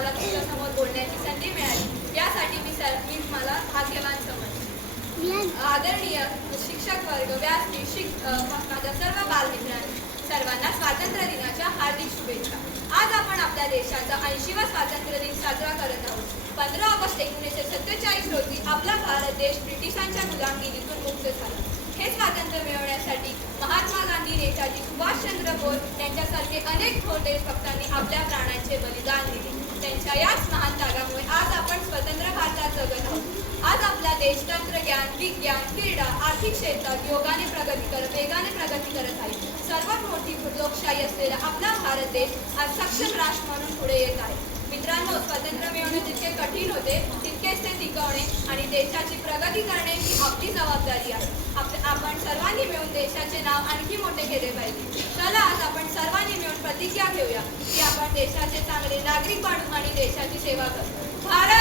मला तुमच्यासमोर बोलण्याची संधी मिळाली यासाठी मी मला भाग्यवान समजते। आदरणीय शिक्षक वर्ग, व्यासपीठ, माझ्या सर्व बालमित्रांनी सर्वांना स्वातंत्र्य दिनाच्या हार्दिक शुभेच्छा। आज आपण आपल्या देशाचा 80वा स्वातंत्र्य दिन साजरा करत आहोत। 15 ऑगस्ट 1947 रोजी आपला भारत देश ब्रिटिशांच्या गुलामगिरीतून मुक्त झाला। हे स्वातंत्र्य मिळवण्यासाठी महात्मा गांधी, नेताजी सुभाषचंद्र बोस यांच्यासारखे अनेक थोर देशभक्तांनी आपल्या प्राणांचे बलिदान दिले। त्यांच्या याच महान त्यागामुळे आज आपण स्वतंत्र भारतात जगत आहोत। आज आपला देश तंत्रज्ञान, विज्ञान, क्रीडा, आर्थिक क्षेत्रात वेगाने प्रगती करत आहे। सर्वात मोठी लोकशाही असलेला आपला भारत देश आज सक्षम राष्ट्र म्हणून पुढे येत आहे। मित्रांनो, स्वातंत्र्य मिळवणे जितके कठीण होते तितकेच ते टिकवणे आणि देशाची प्रगती करणे ही आपली जबाबदारी आहे। आपण सर्वांनी मिळून देशाचे नाव आणखी मोठे केले पाहिजे। चला आज आपण सर्वांनी मिळून प्रतिज्ञा घेऊया की आपण देशाचे चांगले नागरिक बनू आणि देशाची सेवा करू। भारत